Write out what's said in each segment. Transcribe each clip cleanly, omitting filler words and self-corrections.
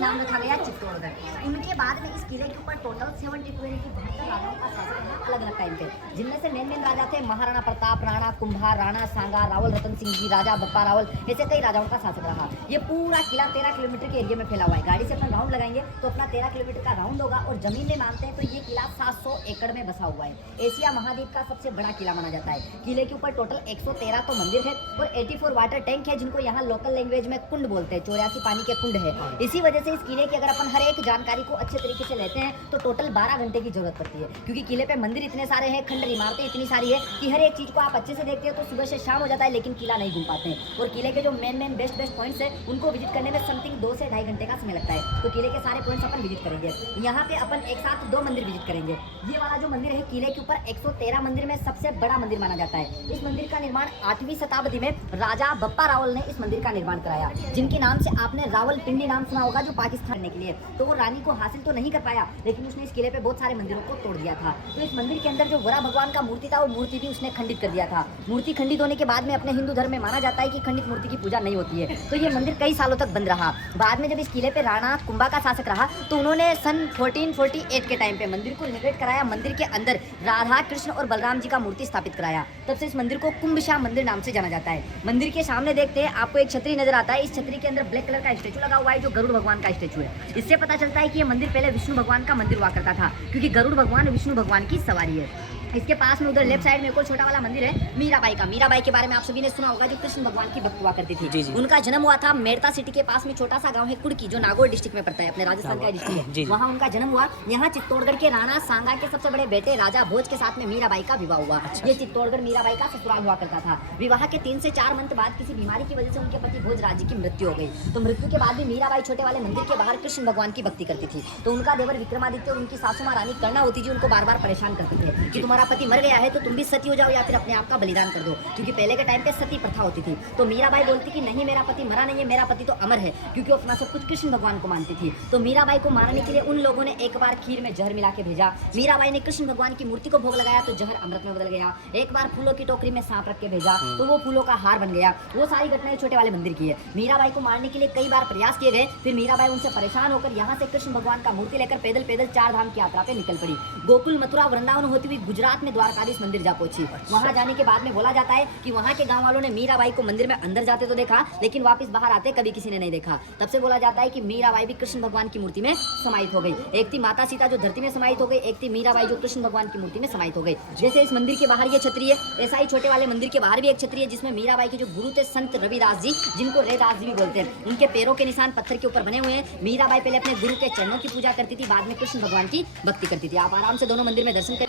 नाम रखा गया चित्तौड़गढ़। इनके बाद में इस किले के ऊपर टोटल 72 यानी कि 72 राजाओं का शासन है अलग अलग टाइम पे, जिनमें से मेन राजा थे महाराणा प्रताप, राणा कुंभा, राणा सांगा, रावल रतन सिंह जी, राजा बप्पा रावल, ऐसे कई राजाओं का शासन रहा। ये पूरा किला 13 किलोमीटर के एरिया में फैला हुआ है। गाड़ी से अपना राउंड लगाएंगे तो अपना 13 किलोमीटर का राउंड होगा और जमीन में मानते हैं तो ये किला 700 एकड़ में बसा हुआ है। एशिया महाद्वीप का सबसे बड़ा किला माना जाता है। किले के ऊपर टोटल 113 तो मंदिर है और 84 वाटर टैंक है, जिनको यहाँ लोकल लैंग्वेज में कुंड बोलते हैं। 84 पानी के कुंड है। इसी वजह से इस किले की अगर अपन हर एक जानकारी को अच्छे तरीके से लेते हैं तो टोटल 12 घंटे की जरूरत पड़ती है, क्योंकि किले पे मंदिर इतने सारे हैं, खंडर इमारतें इतनी सारी है कि हर एक चीज को आप अच्छे से देखते हो तो सुबह से शाम हो जाता है, लेकिन किला नहीं घूम पाते हैं। और किले के जो मेन बेस्ट पॉइंट्स है उनको विजिट करने में समथिंग 2 से 2.5 घंटे का समय लगता है। तो किले के सारे पॉइंट्स अपन विजिट करेंगे। यहाँ पे अपन एक साथ 2 मंदिर विजिट करेंगे। ये वाला जो मंदिर है किले के ऊपर 113 मंदिर में सबसे बड़ा मंदिर माना जाता है। इस मंदिर का निर्माण 8वीं शताब्दी में राजा बप्पा रावल ने इस मंदिर का निर्माण कराया, जिनके नाम से आपने रावलपिंडी नाम सुना होगा, जो पाकिस्तान के लिए। तो वो रानी को हासिल तो नहीं कर पाया, लेकिन उसने इस किले पे बहुत सारे मंदिरों को तोड़ दिया था। तो इस मंदिर के अंदर जो वरा भगवान का मूर्ति था वो मूर्ति भी उसने खंडित कर दिया था। मूर्ति खंडित होने के बाद में अपने हिंदू धर्म में माना जाता है कि खंडित मूर्ति की पूजा नहीं होती है। तो ये मंदिर कई सालों तक बंद रहा। बाद में जब इस किले पे राणा कुंभा का शासक रहा तो उन्होंने सन 1448 के टाइम पे मंदिर को रिनोवेट कराया। मंदिर के अंदर राधा कृष्ण और बलराम जी का मूर्ति स्थापित कराया। तब से इस मंदिर को कुंभशाह मंदिर नाम से जाना जाता है। मंदिर के सामने देखते हैं आपको एक छतरी नजर आता है। इस छतरी के अंदर ब्लैक कलर का स्टेचू लगा हुआ है, जो गरुड़ भगवान का स्टेचू है। इससे पता चलता है कि ये मंदिर पहले विष्णु भगवान का मंदिर हुआ करता था, क्योंकि गरुड़ भगवान विष्णु भगवान की सवारी है। इसके पास में उधर लेफ्ट साइड में एक और छोटा वाला मंदिर है मीराबाई का। मीराबाई के बारे में आप सभी ने सुना होगा, जो कृष्ण भगवान की भक्त हुआ करती थी। जी जी। उनका जन्म हुआ था मेड़ता सिटी के पास में छोटा सा गांव है कुड़की, जो नागौर डिस्ट्रिक्ट में पड़ता है, अपने राजस्थान का डिस्ट्रिक्ट है। वहाँ उनका जन्म हुआ। यहाँ चित्तौड़गढ़ के राणा सांगा के सबसे बड़े बेटे राजा भोज के साथ में मीराबाई का विवाह हुआ। ये चित्तौड़गढ़ मीराबाई का ससुराल हुआ करता था। विवाह के 3 से 4 मंथ बाद किसी बीमारी की वजह से उनके पति भोजराज जी की मृत्यु हो गई। तो मृत्यु के बाद भी मीराबाई छोटे वाले मंदिर के बाहर कृष्ण भगवान की भक्ति करती थी। तो उनका देवर विक्रमादित्य और उनकी सासू मां रानी करना होती जी उनको बार बार परेशान करते थे कि तुम्हारा पति मर गया है तो तुम भी सती हो जाओ या फिर अपने आप का बलिदान कर दो, क्योंकि पहले के टाइम पे सती प्रथा होती थी। तो मीराबाई बोलती कि नहीं, मेरा पति मरा नहीं है, मेरा पति तो अमर है, क्योंकि वो अपना सब कुछ कृष्ण भगवान को मानती थी। तो मीराबाई को मारने के लिए उन लोगों ने एक बार खीर में जहर मिला के भेजा। मीराबाई ने कृष्ण भगवान की मूर्ति को भोग लगाया तो जहर अमृत में बदल गया। एक बार फूलों की टोकरी में सांप रख के भेजा तो वो फूलों का हार बन गया। वो सारी घटनाएं छोटे वाले मंदिर की है। मीराबाई को मारने के लिए कई बार प्रयास किए गए, फिर मीराबाई उनसे परेशान होकर यहाँ से कृष्ण भगवान का मूर्ति लेकर पैदल 4 धाम की यात्रा पे निकल पड़ी। गोकुल, मथुरा, वृंदावन होती हुई गुजरात में द्वारकाधीश मंदिर जा पहुंची। वहां जाने के बाद में बोला जाता है कि वहां के गांव वालों ने मीराबाई को मंदिर में अंदर जाते तो देखा, लेकिन वापस बाहर आते कभी किसी ने नहीं देखा। तब से बोला जाता है कि मीराबाई भी कृष्ण भगवान की मूर्ति में समाहित हो गई। एक थी माता सीता जो धरती में समाहित हो गई, एक थी मीराबाई जो कृष्ण भगवान की मूर्ति में समाहित हो गई। जैसे इस मंदिर के बाहर ये छतरी है, ऐसा ही छोटे वाले मंदिर के बाहर भी एक छतरी है, जिसमें मीराबाई के जो गुरु थे संत रविदास जी, जिनको रैदास जी भी बोलते हैं, उनके पैरों के निशान पत्थर के ऊपर बने हुए हैं। मीराबाई पहले अपने गुरु के चरणों की पूजा करती थी, बाद में कृष्ण भगवान की भक्ति करती थी। आप आराम से दोनों मंदिर में दर्शन कर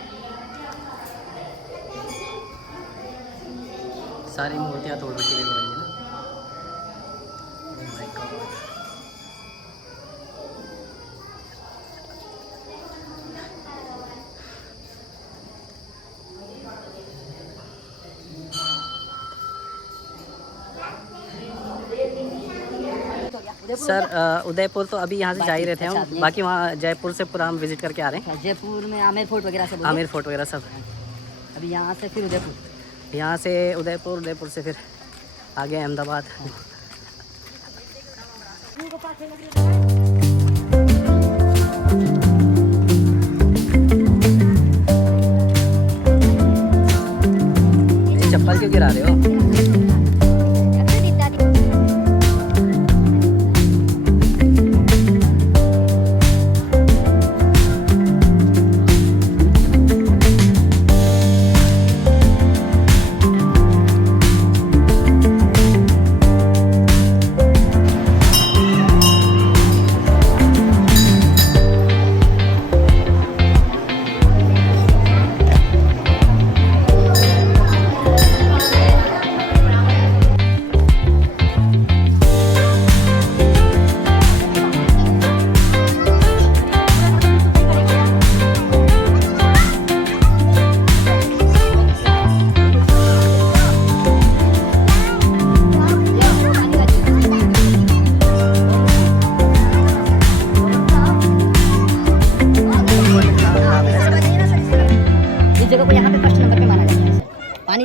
सारी मूर्तियाँ तोड़ के देखो ना। Oh my God। Sir Udaipur तो अभी यहाँ से जा ही रहे थे हम, बाकी वहाँ जयपुर से पूरा हम विजिट करके आ रहे हैं। जयपुर में आमेर फोर्ट वगैरह सब, आमेर फोर्ट वगैरह सब। अभी यहाँ से फिर उदयपुर, यहाँ से उदयपुर, उदयपुर से फिर आगे अहमदाबाद। ये चप्पल क्यों गिरा रहे हो?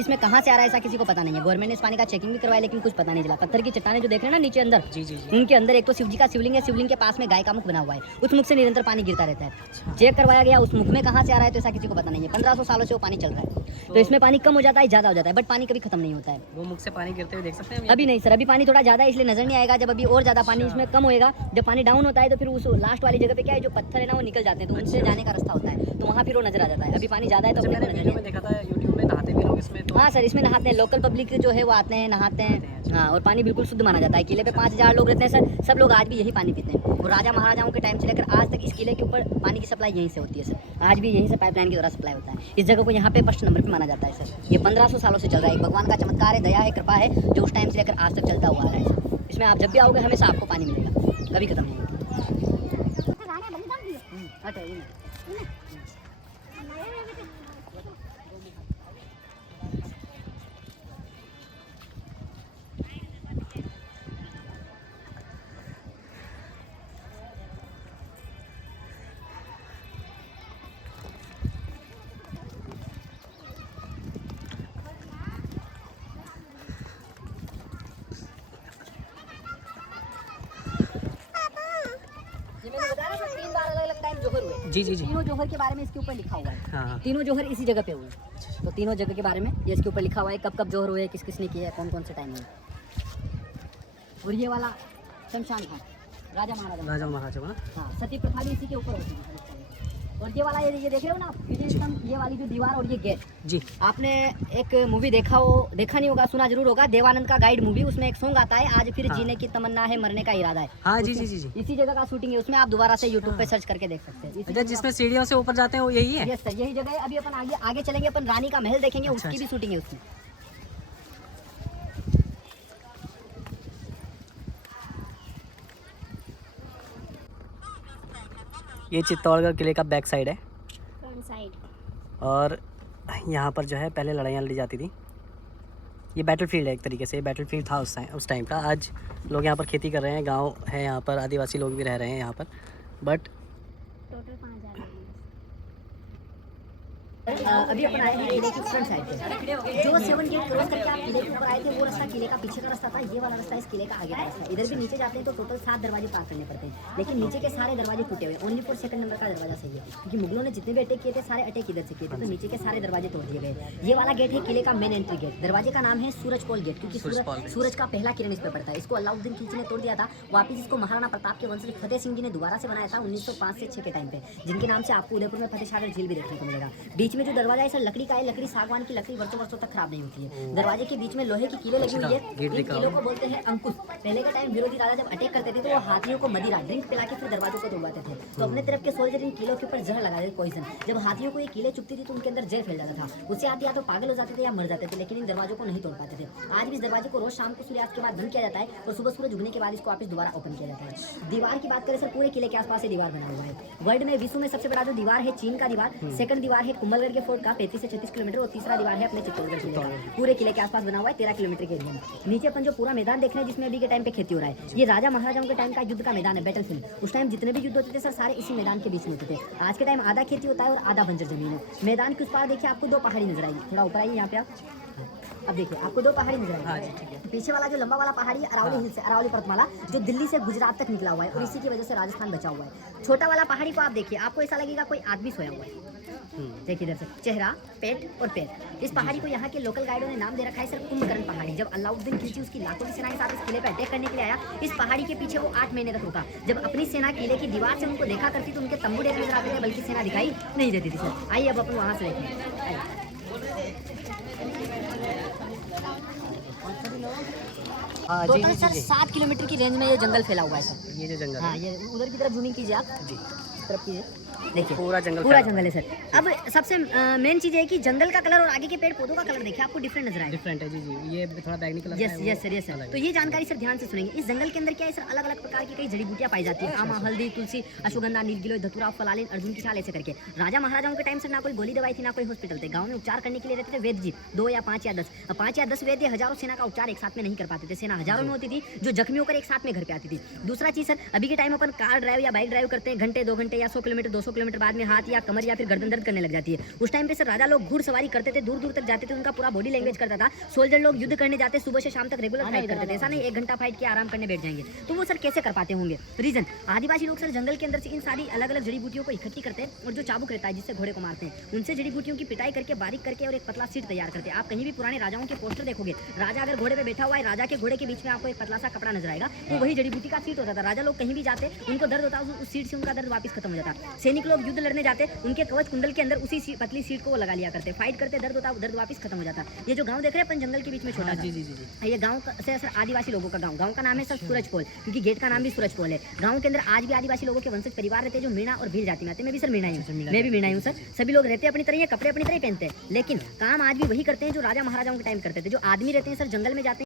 इसमें कहाँ से आ रहा है ऐसा किसी को पता नहीं है। गवर्नमेंट ने इस पानी का चेकिंग भी करवाया लेकिन कुछ पता नहीं चला। पत्थर की चट्टानें जो देख रहे हैं ना नीचे अंदर, जी जी जी। उनके अंदर एक तो शिव जी का शिवलिंग है, शिवलिंग के पास में गाय का मुख बना हुआ है, उस मुख से निरंतर पानी गिरता रहता है। चेक करवाया गया, उस मुख में कहाँ से आ रहा है तो ऐसा किसी को पता नहीं है। 1500 सालों से वो पानी चल रहा है, तो इसमें पानी कम हो जाता है, ज़्यादा हो जाता है, बट पानी कभी खत्म नहीं होता है। वो मुख से पानी गिरते हुए देख सकते हैं अभी नहीं सर, अभी पानी थोड़ा ज़्यादा है इसलिए नजर नहीं आएगा। जब अभी और ज़्यादा पानी इसमें कम होएगा, जब पानी डाउन होता है तो फिर उस लास्ट वाली जगह पे क्या है, जो पत्थर है ना वो निकल जाते हैं, तो उनसे जाने का रास्ता होता है, तो वहाँ फिर वो नजर आ जाता है। अभी पानी ज़्यादा है तो अपने को मैंने नजर वीडियो नहीं में देखा था यूट्यूब में नहाते भी लोग इसमें, तो हाँ सर, इसमें नहाते हैं, लोकल पब्लिक जो है वो आते हैं, नहाते हैं। हाँ, और पानी बिल्कुल शुद्ध माना जाता है। किले पे 5000 लोग रहते हैं सर, सब लोग आज भी यही पानी पीते हैं। और राजा महाराजाओं के टाइम से लेकर आज तक इस किले के ऊपर पानी की सप्लाई यहीं से होती है सर। आज भी यहीं से पाइपलाइन के द्वारा सप्लाई होता है। इस जगह को यहाँ पे फर्स्ट नंबर पे माना जाता है सर। ये 1500 सालों से चल रहा है, एक भगवान का चमत्कार है, दया है, कृपा है, जो उस टाइम से लेकर आज तक चलता हुआ आ रहा है सर। इसमें आप जब भी आओगे हमेशा आपको पानी मिलेगा, कभी खत्म नहीं होगा। ये मैंने बताया ना सर, 3 बार अलग-अलग टाइम जोहर हुए। जी जी जी। तीनों जोहर के बारे में इसके ऊपर लिखा हुआ है। हाँ तीनों जोहर इसी जगह पे हुए, तो तीनों जगह के बारे में ये इसके ऊपर लिखा हुआ है, कब कब जोहर हुए, किस किसने किया है, कौन कौन से टाइम में। और ये वाला शमशान घाट राजा महाराजा का ना। हाँ, सती प्रथा भी इसी के ऊपर होती है। और ये वाला ये देख रहे हो ना आप, विजय स्तंभ, ये वाली जो दीवार और ये गेट। जी। आपने एक मूवी देखा नहीं होगा, सुना जरूर होगा, देवानंद का गाइड मूवी, उसमें एक सॉन्ग आता है, आज फिर हाँ। जीने की तमन्ना है, मरने का इरादा है। हाँ जी जी जी जी। इसी जगह का शूटिंग है, उसमें आप दोबारा से यूट्यूब पे सर्च करके देख सकते हैं। अच्छा, जिसमें सीढ़ियों से ऊपर जाते हैं वो यही है? यस सर, यही जगह है। अभी अपन आगे आगे चलेंगे, अपन रानी का महल देखेंगे, अच्छा, उसकी भी शूटिंग है उसमें। ये चित्तौड़गढ़ किले का बैक साइड है, फ्रंट साइड। और यहाँ पर जो है पहले लड़ाइयाँ लड़ी जाती थी। ये बैटलफील्ड है एक तरीके से, बैटलफील्ड था उस टाइम का। आज लोग यहाँ पर खेती कर रहे हैं, गांव है यहाँ पर, आदिवासी लोग भी रह रहे हैं यहाँ पर, बट टोटल 5000 अभी अपन आए हैं किले की फ्रंट साइड पे। जो 7 गेट क्रॉस करके आप किले के ऊपर आए थे, वो रास्ता किले का पीछे का रास्ता था। ये वाला रास्ता इस किले का आगे का रास्ता। इधर भी नीचे जाते हैं तो टोटल 7 दरवाजे पार करने पड़ते हैं, लेकिन नीचे के सारे दरवाजे टूटे हुए। ओनली फॉर सेकंड नंबर का दरवाजा सही है, क्योंकि मुगलों ने जितने भी अटैक किए थे सारे अटैक इधर से किए थे, तो नीचे के सारे दरवाजे तोड़ दिए गए। ये वाला गेट है किले का मेन एंट्री गेट। दरवाजे का नाम है सूरजपोल गेट, क्योंकि सूरज का पहला किरण इस पर पड़ता है। इसको अलाउद्दीन खिलजी ने तोड़ दिया था, वापिस इसको महाराणा प्रताप के वंशज फतेह सिंह जी ने दोबारा से बनाया था 1905 से 6 के टाइम पे, जिनके नाम से आपको उदयपुर में फतेह सागर झील भी देखने को मिलेगा। बीच में जो दरवाजा है सर लकड़ी का है, लकड़ी सागवान की लकड़ी वर्षों वर्षों तक खराब नहीं होती है। दरवाजे के बीच में लोहे की कीलें लगी हुई है, इन कीलों को बोलते हैं अंकुश। पहले के टाइम विरोधी राजा जब अटैक करते थे तो वो हाथियों को मदिरा ड्रिंक पिला के फिर दरवाजों को तोड़वाते थे, तो अपने तरफ के सोल्जर इन कीलों के ऊपर जहर लगा देते, पॉइजन। जब हाथियों को ये कीलें चुभती थी तो उनके अंदर जहर फैल जाता था, उससे हाथी या तो पागल हो जाते थे या मर जाते थे, लेकिन इन दरवाजों को नहीं तोड़ पाते थे। आज भी इस दरवाजे को रोज शाम को सूर्यास्त के बाद बंद किया जाता है और सुबह सूरज उगने के बाद इसको वापस दोबारा ओपन किया जाता है। दीवार की बात करें सर, पूरे किले के आसपास से दीवार बना हुआ है। वर्ल्ड में विश्व में सबसे बड़ा जो दीवार है चीन का दीवार, सेकंड दीवार है कुंभलगढ़ के फोर्ट का 35 से 36 किलोमीटर, और तीसरा दीवार है अपने चित्तौड़गढ़ किले का, पूरे किले के आसपास बना हुआ है 13 किलोमीटर के एरिया में। नीचे अपन जो पूरा मैदान देख रहे हैं जिसमें अभी के टाइम पे खेती हो रहा है, ये राजा महाराजाओं के टाइम का युद्ध का मैदान है, बैटलफील्ड। उस टाइम जितने भी युद्ध होते थे सर सारे इसी मैदान के बीच में होते थे। आज के टाइम आधा खेती होता है और आधा बंजर जमीन है। मैदान के उस पार देखिए आपको 2 पहाड़ी नजर आएगी, थोड़ा ऊपर आइए यहाँ पे आप। अब देखिए आपको 2 पहाड़ी नजर आएगी। पीछे वाला जो लंबा वाला पहाड़ी है अरावली हिल से, अरावली पर्वतमाला, जो दिल्ली से गुजरात तक निकला हुआ है और इसी की वजह से राजस्थान बचा हुआ है। छोटा वाला पहाड़ी को आप देखिए, आपको ऐसा लगेगा कोई आदमी सोया हुआ है। देखिए इधर से चेहरा, पेट और पैर। इस पहाड़ी को यहाँ के लोकल गाइडों ने नाम दे रखा है सर कुंभकर्ण पहाड़ी। जब अलाउद्दीन खिलजी उसकी लाखों की सेना के साथ इस किले पर अटैक करने के लिए आया, इस पहाड़ी के पीछे वो 8 महीने तक रुका। जब अपनी सेना किले की दीवार से उनको देखा करती तो उनके तंबू डेरे नजर आते थे, बल्कि सेना दिखाई नहीं देती थी सर। आइए अब अपन वहाँ से देखें। टोटल सर 7 किलोमीटर की रेंज में ये जंगल फैला हुआ है सर। ये जो जंगल हाँ, ये उधर की तरफ जूमिंग कीजिए आप जी, तरफ कीजिए, देखिए पूरा जंगल है सर। अब सबसे मेन चीज़ है कि जंगल का कलर और आगे के पेड़ पौधों का कलर देखिए, आपको डिफरेंट नजर आएगा। डिफरेंट है जी जी, ये थोड़ा बैगनी colour yes yes sir, yes sir. तो ये जानकारी सर ध्यान से सुनेंगे। इस जंगल के अंदर क्या है सर, अलग अलग प्रकार की कई जड़ी बूटियां पाई जाती है, आमा, हल्दी, तुलसी, अश्वगंधा, नीलगिलोय, धतूरा, फलालिन, अर्जुन की छाल, ऐसे करके। राजा महाराजाओं के टाइम से ना कोई गोली दवाई थी, ना कोई हॉस्पिटल थे। गाँव में उपचार करने के लिए रहते थे वैद्य जी, 2 या 5 या 10। 5 या 10 वैद्य हजारों सेना का उपचार एक साथ में नहीं कर पाते थे। सेना हजारों में होती थी जो जख्मी होकर एक साथ में घर पे आती थी। दूसरा चीज सर, अभी के टाइम अपन कार ड्राइव या बाइक ड्राइव करते हैं, घंटे 2 घंटे या 100 किलोमीटर 200 200 किलोमीटर बाद में हाथ या कमर या फिर गर्दन दर्द करने लग जाती है। उस टाइम पे सर राजा लोग घुड़सवारी करते थे, दूर दूर तक जाते थे, उनका पूरा बॉडी लैंग्वेज करता था। सोल्जर लोग युद्ध करने जाते, सुबह से शाम तक रेगुलर फाइट करते थे, ऐसा नहीं 1 घंटा फाइट किया आराम करने बैठ जाएंगे। तो वो सर कैसे कर पाते होंगे? रीजन, आदिवासी लोग सर जंगल के अंदर से इन सारी अलग अलग जड़ी बूटियों को इकट्ठी करते हैं और जो चाबुक रहता है जिससे घोड़े को मारते हैं, उनसे जड़ी बूटियों की पिटाई करके बारीक करके और एक पतला सीट तैयार करते हैं। आप कहीं भी पुराने राजाओं के पोस्टर देखोगे, राजा अगर घोड़े पे बैठा हुआ है, राजा के घोड़े के बीच में आपको एक पतला सा कपड़ा नजर आएगा, तो वही जड़ी बूटी का सीट होता था। राजा लोग कहीं भी जाते, उनको दर्द होता, उस सीट से उनका दर्द वापस खत्म हो जाता। सैनिक लोग युद्ध लड़ने जाते, उनके कवच कुंडल के अंदर उसी पतली सीट को वो लगा लिया करते, फाइट करते, दर्द होता, दर्द वापस खत्म हो जाता। ये जो गांव देख रहे हैं अपन जंगल के बीच में छोटा सा, जी जी जी। ये गांव से सर आदिवासी लोगों का गांव का नाम है सर सूरजपोल, क्योंकि गेट का नाम भी सूरजपोल है। गांव के अंदर आज भी आदिवासी लोगों के वंशज परिवार रहते हैं जो मीणा और भील जाति में आते हैं। मैं भी सर मीणा ही हूँ, मैं भी मीणा ही हूँ सर। सभी लोग रहते हैं अपनी तरह, ये कपड़े अपनी तरह ही पहनते हैं, लेकिन काम आज भी वही करते हैं जो राजा महाराजाओं के टाइम करते थे। जो आदमी रहते हैं सर जंगल में जाते हैं,